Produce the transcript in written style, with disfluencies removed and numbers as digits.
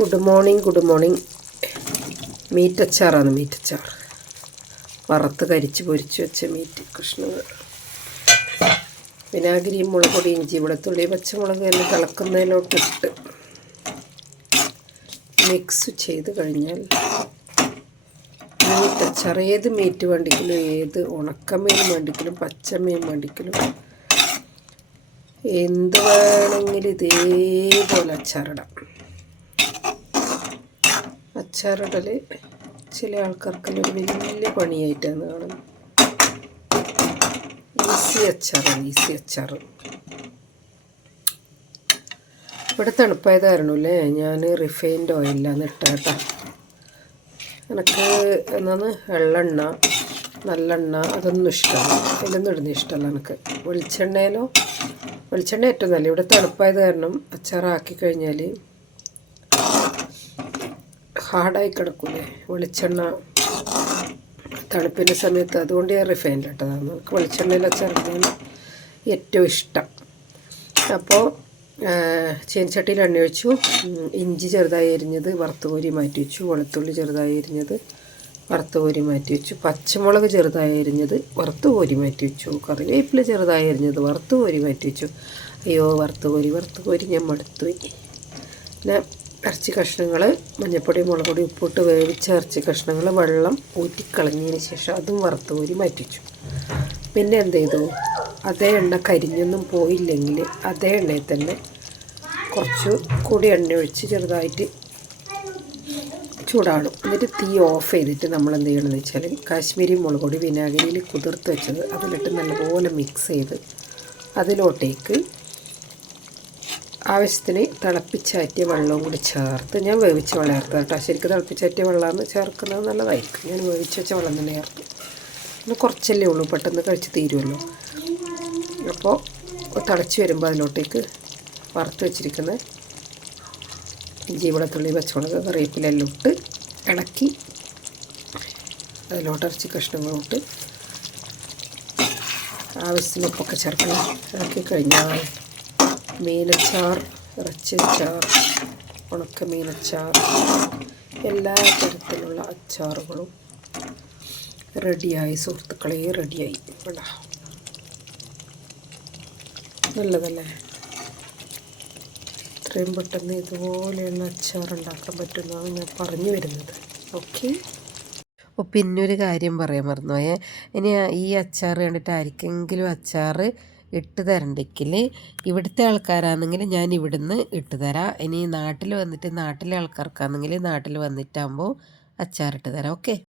Good morning. Meet അച്ചാറാണ്, meet അച്ചാർ. വറുത്ത് കരിച്ച് പൊരിച്ച് വെച്ച മീറ്റ് കഷ്ണങ്ങൾ. വിനാഗിരിയും മുളക് പൊടി, ഇഞ്ചി, വെളുത്തുള്ളി, പച്ചമുളക് എല്ലാം തിളക്കുന്നതിലോട്ടിട്ട് മിക്സ് ചെയ്ത് കഴിഞ്ഞാൽ മീറ്റ് അച്ചാർ. ഏത് മീറ്റ് വേണ്ടിക്കലും, ഏത് ഉണക്കമീൻ വേണ്ടിക്കലും, പച്ചമീൻ വേണ്ടിക്കലും, എന്ത് വേണമെങ്കിലും ഇതേപോലെ അച്ചാറിടാം. അച്ചാറിടൽ ചില ആൾക്കാർക്കെല്ലാം ഒരു വലിയ പണിയായിട്ടാണ് കാണുന്നത്. ഈസി അച്ചാർ. ഇവിടെ തണുപ്പായത് കാരണമല്ലേ ഞാൻ റിഫൈൻഡ് ഓയിലാണ് ഇട്ടേട്ടാ. എനിക്ക് എന്നാന്ന് എള്ളെണ്ണ, നല്ലെണ്ണ അതൊന്നും ഇഷ്ടമല്ല, അതിലൊന്നും ഇടുന്ന ഇഷ്ടമല്ല എനിക്ക്. വെളിച്ചെണ്ണ ഏറ്റവും നല്ല. ഇവിടെ തണുപ്പായത് കാരണം അച്ചാറാക്കി കഴിഞ്ഞാൽ ഹാർഡായി കിടക്കൂലേ വെളിച്ചെണ്ണ തണുപ്പിൻ്റെ സമയത്ത്. അതുകൊണ്ട് ഞാൻ റിഫൈൻഡ് ഇട്ടതാണ്. നമുക്ക് വെളിച്ചെണ്ണയിൽ അച്ചാറിട്ടാണ് ഏറ്റവും ഇഷ്ടം. അപ്പോൾ ചീനച്ചട്ടിയിൽ എണ്ണ ഒഴിച്ചു. ഇഞ്ചി ചെറുതായി അരിഞ്ഞത് വറുത്ത് കോരി മാറ്റി വെച്ചു. വെളുത്തുള്ളി ചെറുതായി അരിഞ്ഞത് വറുത്ത് കോരി മാറ്റി വെച്ചു. പച്ചമുളക് ചെറുതായി അരിഞ്ഞത് വറുത്ത് കോരി മാറ്റി വെച്ചു. കറിവേപ്പില ചെറുതായി അരിഞ്ഞത് വറുത്ത് കോരി മാറ്റി വെച്ചു. അയ്യോ, വറുത്ത് കോരി ഞാൻ മടുത്തുപോയി. പിന്നെ ഇറച്ചി കഷ്ണങ്ങൾ മഞ്ഞൾപ്പൊടി, മുളക് പൊടി, ഉപ്പിട്ട് വേവിച്ച ഇറച്ചി കഷ്ണങ്ങൾ വെള്ളം ഊറ്റിക്കളഞ്ഞതിന് ശേഷം അതും വറുത്ത് കോരി മാറ്റി വെച്ചു. പിന്നെ എന്ത് ചെയ്തു, അതേ എണ്ണ കരിഞ്ഞൊന്നും പോയില്ലെങ്കിൽ അതേ എണ്ണയിൽ തന്നെ കുറച്ച് കൂടി എണ്ണ ഒഴിച്ച് ചെറുതായിട്ട് ചൂടാടും. എന്നിട്ട് തീ ഓഫ് ചെയ്തിട്ട് നമ്മൾ എന്ത് ചെയ്യണമെന്ന് വെച്ചാൽ കാശ്മീരി മുളക് പൊടി വിനാഗിരിയിൽ കുതിർത്ത് വെച്ചത് അതിലിട്ട് നല്ലപോലെ മിക്സ് ചെയ്ത് അതിലോട്ടേക്ക് ആവശ്യത്തിന് തിളപ്പിച്ചാറ്റിയ വെള്ളവും കൂടി ചേർത്ത്, ഞാൻ വേവിച്ച വെള്ളം ചേർത്ത് കേട്ടോ. ശരിക്കും തിളപ്പിച്ചാറ്റിയ വെള്ളമാണ് ചേർക്കുന്നത് നല്ലതായിരിക്കും. ഞാൻ വേവിച്ച് വെച്ച വെള്ളം തന്നെ ചേർത്തു. പിന്നെ കുറച്ചല്ലേ ഉള്ളൂ, പെട്ടെന്ന് കഴിച്ച് തീരുമല്ലോ. അപ്പോൾ തിളച്ച് വരുമ്പോൾ അതിലോട്ടേക്ക് വറുത്ത് വെച്ചിരിക്കുന്ന ഇഞ്ചി, വെളുത്തുള്ളി, പച്ചമുളക്, കറിവേപ്പിലെല്ലാം ഇട്ട് ഇളക്കി അതിലോട്ട് ഇറച്ചി കഷ്ണങ്ങളോട്ട് ആവശ്യത്തിന് ഉപ്പൊക്കെ ചേർക്കണം. ഇളക്കി കഴിഞ്ഞാൽ മീനച്ചാർ, ഇറച്ചിയച്ചാർ, ഉണക്ക മീനച്ചാർ, എല്ലാ തരത്തിലുള്ള അച്ചാറുകളും റെഡിയായി സുഹൃത്തുക്കളെ, റെഡിയായി. ഇവിടെ നല്ലതല്ലേ? ഇത്രയും പെട്ടെന്ന് ഇതുപോലെയുള്ള അച്ചാർ ഉണ്ടാക്കാൻ പറ്റുന്നതാണ് ഞാൻ പറഞ്ഞു വരുന്നത്. ഓക്കെ. പിന്നൊരു കാര്യം പറയാൻ മറന്നുപോയേ. ഇനി ഈ അച്ചാർ കണ്ടിട്ട് ആർക്കെങ്കിലും അച്ചാർ ഇട്ട് തരണ്ടെങ്കിൽ ഇവിടുത്തെ ആൾക്കാരാണെങ്കിൽ ഞാൻ ഇവിടുന്ന് ഇട്ട് തരാം. ഇനി നാട്ടിൽ വന്നിട്ട് നാട്ടിലെ ആൾക്കാർക്കാണെങ്കിൽ നാട്ടിൽ വന്നിട്ടാകുമ്പോൾ അച്ചാറിട്ട് തരാം. ഓക്കെ.